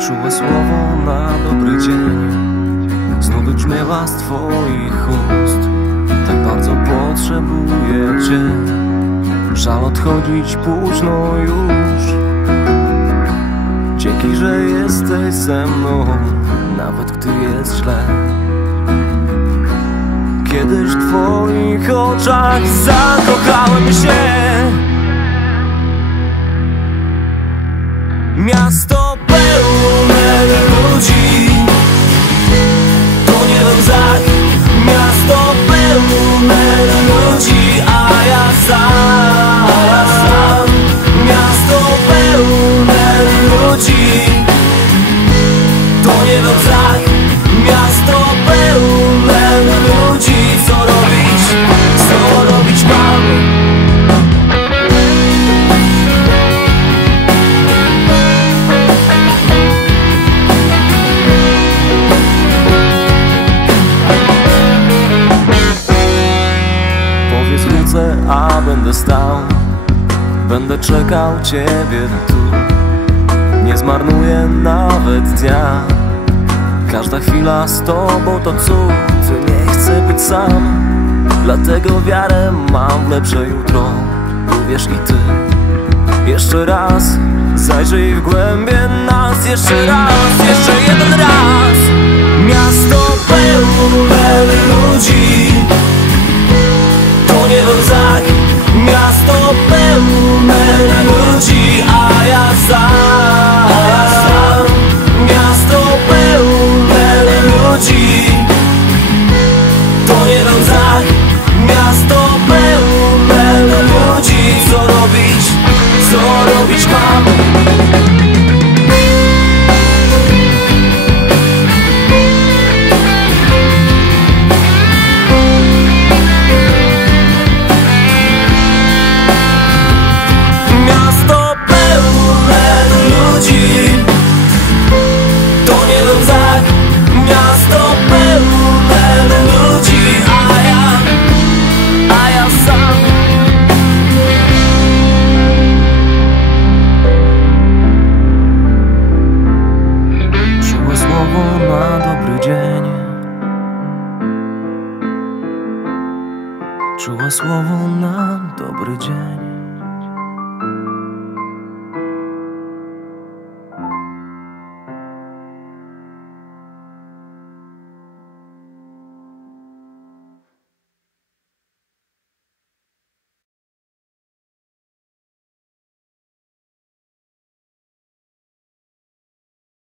Czułe słowo na dobry dzień. Znów wybrzmiewa z twoich ust. Tak bardzo potrzebuję cię. Żal odchodzić późno już. Dzięki, że jesteś ze mną Nawet gdy jest źle. Kiedyś w twoich oczach zakochałem się. Miasto To nie Luzak Miasto Co robić? Co robić? Powiedz a będę stał Będę czekał ciebie tu Nie zmarnuję nawet dnia Każda chwila z tobą to cud Nie chcę być sam. Dlatego wiarę mam w lepsze jutro. Uwierz i ty. Jeszcze raz Zajrzyj w głębie nas Jeszcze raz, ludzi Czułe słowo na dobry dzień